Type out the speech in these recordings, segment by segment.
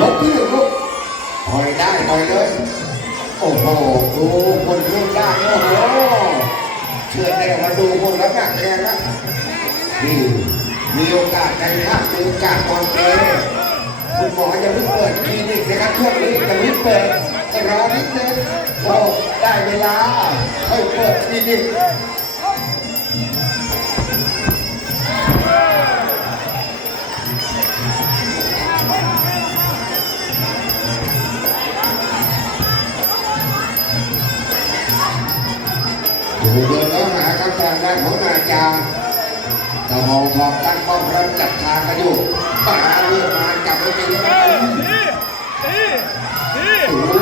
ลบที่หนึ่งลูกต่อยได้ต่อยเลย โอ้โห ดูคนเล่นได้โอ้โห เชื่อแน่มาดูคนแล้วแบบแรงนะนี่มีโอกาสในภาคมีโอกาสตอนเอคุณหมอจะเพิ่งเปิดคลินิกนะครับช่วงนี้จะเพิ่งเปิดรอนิดนึงโอ้ได้เวลาค่อยเปิดคลินิก ดูเดินแล้วหาครับทางด้านของนาจาตะมองทองตั้งป้อมรับจับทางกันอยู่ป่าเลื่อนมาจับไปตีแล้วเอก็อดีดีดีโอ้โห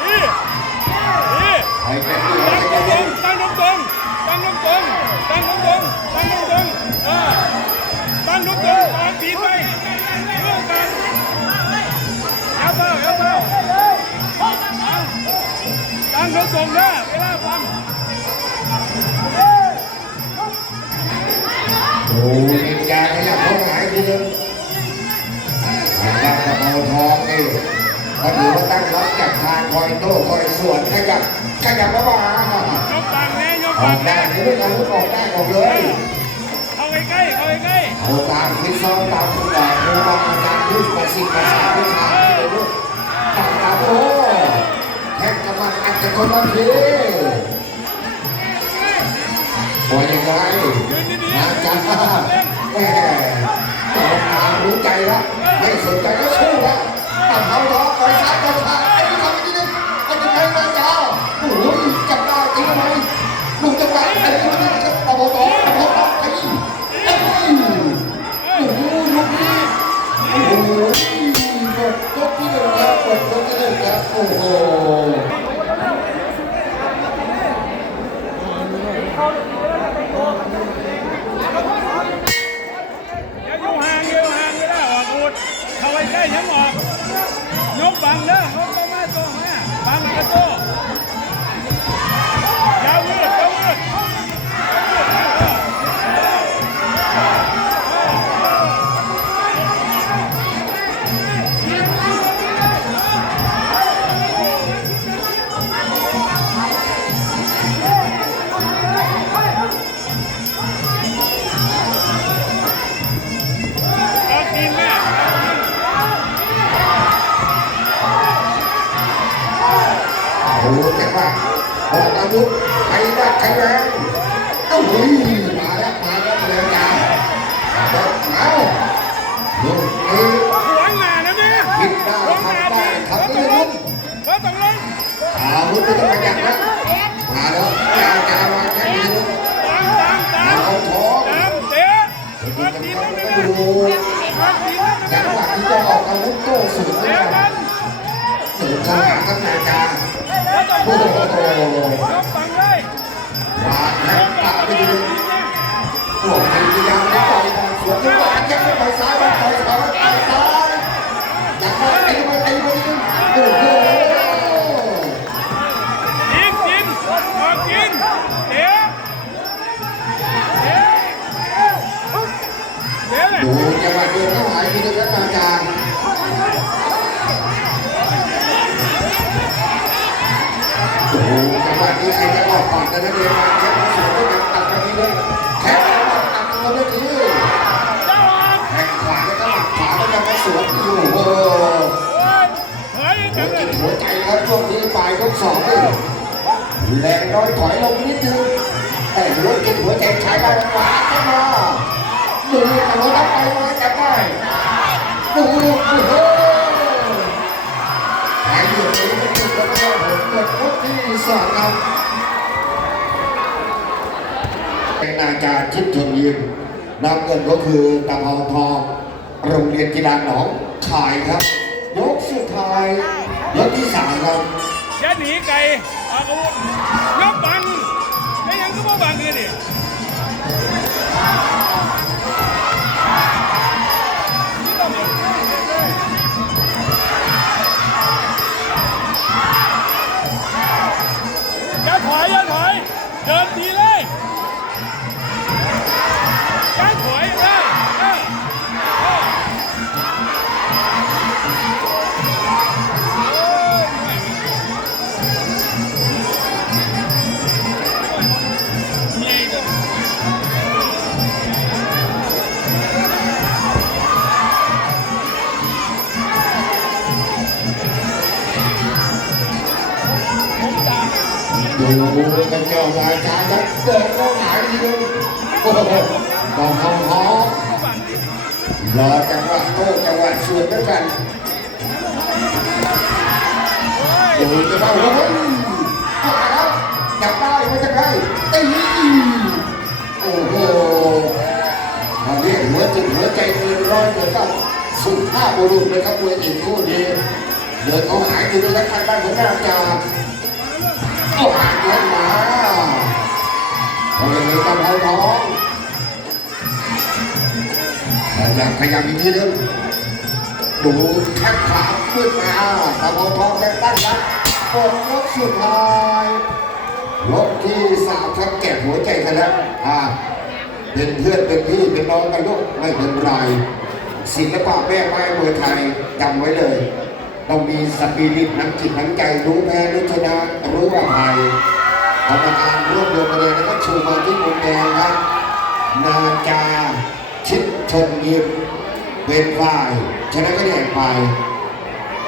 ดีดีไอ้เป็นที่เราตั้งจะตรเล่นงตั้งตรงตั้งตรงตั้งตั้งตรงเออตั้งตรงตรงวางตีไปเรื่องกันเอาเปล่าเอาเปล่าตั้งตรงตรงเด้อเวลาฟัง โอ้โหนินจาขยับเข้าหายทีนึงทางด้านตะมองทองนี่ก็ถือว่าตั้งรับจับทางคอยโต้คอยสวนขยับขยับเข้ามายกปากแน่ยกออปากกได้แน่นี่ลูกอาวุธออกได้ออกเลยเข้าใกล้ๆเข้าใกล้เอาตามฟิตซ้อมตามคุณหมอครูบาอาจารย์ยุทธประสิทธิ์ประสาทวิชาที่เลยลูกตามตามโอ้แท็กกำลังอัดกันคนละที โอ้ยยังไงนดีอาจารย์ๆเล่ตอนตามรู้ใจแล้วไม่สนใจก็สู้แล้วตัดเขาท้อไปซ้ายไปขวาไอ้ที่ทำไปนิดนึงมันจะไปเลยจ้าโอ้ยจับได้จริงไหมลูกจังหวะไอ้ที่มันจะตบตอตบตอไอ้ไอ้โอ้โหลูกนี้โอ้โหหมดยกที่หนึ่งครับหมดยกที่หนึ่งครับโอ้โห อย่าอยู่ห่างอย่าอยู่ห่างไม่ได้ออกอาวุธ เข้าใกล้ๆยังออกยกบังเด้อยกตัวมาตัวมาบังกระโต อาวุธใครได้ใครแรงเอ้าเฮ้ยมาแล้วมาแล้วมาแล้วจ้าเอาลูกนี้หัวหน้านะเนี่ยคิดได้ทำได้ทำได้ลุ้นเฮ้ยต้องลงอาวุธไม่ต้องขยับนะมาแล้วจ้าจ้ามาแค่นี้ตามตามตามเอาท้องตามเตะดูมาจังทีหนั้วะนก็นะดูมาทีนั้นจันะงหวะที่จะออกอาวุธโต้สูงเนะกันหนูเข้าหาครับนายจาแล้วต้อง โอ้โหฟังเลยแข้งปากไปดีหัวใจพยายามจะต่อยบอลสวนจังหวะแข้งไปซ้ายไปต่อยขวาไปซ้ายอยากมาตีไปตีไปนิดนึงโอ้โหกินกินมากินเตะเตะเตะเลยดูจังหวะเดินเข้าหาทีนึงครับอาจาร นี้ใครจะออกก่อนกันนะเดียวมาแข้งสวนด้วยกันตัดกันทีเลยแข้งตัดกันเลยทีเจ้าออกแข้งขวาแล้วก็หมัดขวาแล้วก็มาสวนอยู่โอ้โหหัจัวงเลจิยตหัวใจครับช่วงนี้ปลายยกสองนี่แรงน้อยถอยลงนิดนึงแต่หัวจิตหัวใจใช้ได้แล้วขวาเข้ามาดูแต่ว่ารับไปมาจับได้ดูโอ้โห หายเหยื่อนี้ไม่ถูกแล้วก็หมดหมดยกที่สองครับเป็นนายการทิพย์ชนยิมนำเงินก็คือตะเภาทองโรงเรียนกีฬาหนองคายครับ ยกสุดท้ายยกที่สามครับอย่าหนีไก่อาวุธยกบังไม่ยังก็บ่บังเลยดิ ดูกันเจ้าวาจาจะเดินเข้าหายทีนึงโอ้โหต้องทำหอมรอจังหวะโต้จังหวะสวนด้วยกันดูจะเข้าแล้วมาแล้วจับได้ไม่จะได้ตีโอ้โหมาเรียกหัวจิตหัวใจเกินร้อยเลยครับสุภาพบุรุษเลยครับมวยหญิงคู่นี้เดินเขาหายอยู่ด้วยกันบ้านของนาจา โอ้ยเดินมาโอ้ยเลยกำเอาท้องขยับขยับอีกทีนึงดูแข้งขวาขึ้นมาตะเอาท้องยังตั้งรับกดยกสุดท้ายยกที่สามครับแก่หัวใจกันแล้วอ่าเป็นเพื่อนเป็นพี่เป็นน้องกันลูกไม่เป็นไรศิลปะแม่ไม้มวยไทยจำไว้เลย ต้องมีสปิริตน้ำจิตน้ำใจรู้แพ้รู้ชนะรู้อภัยกรรมการรวบรวมมาเลยแล้วก็ชูมาที่มุมแดงครับ นาจาชิดชนยิมเป็นฝ่ายชนะคะแนนไป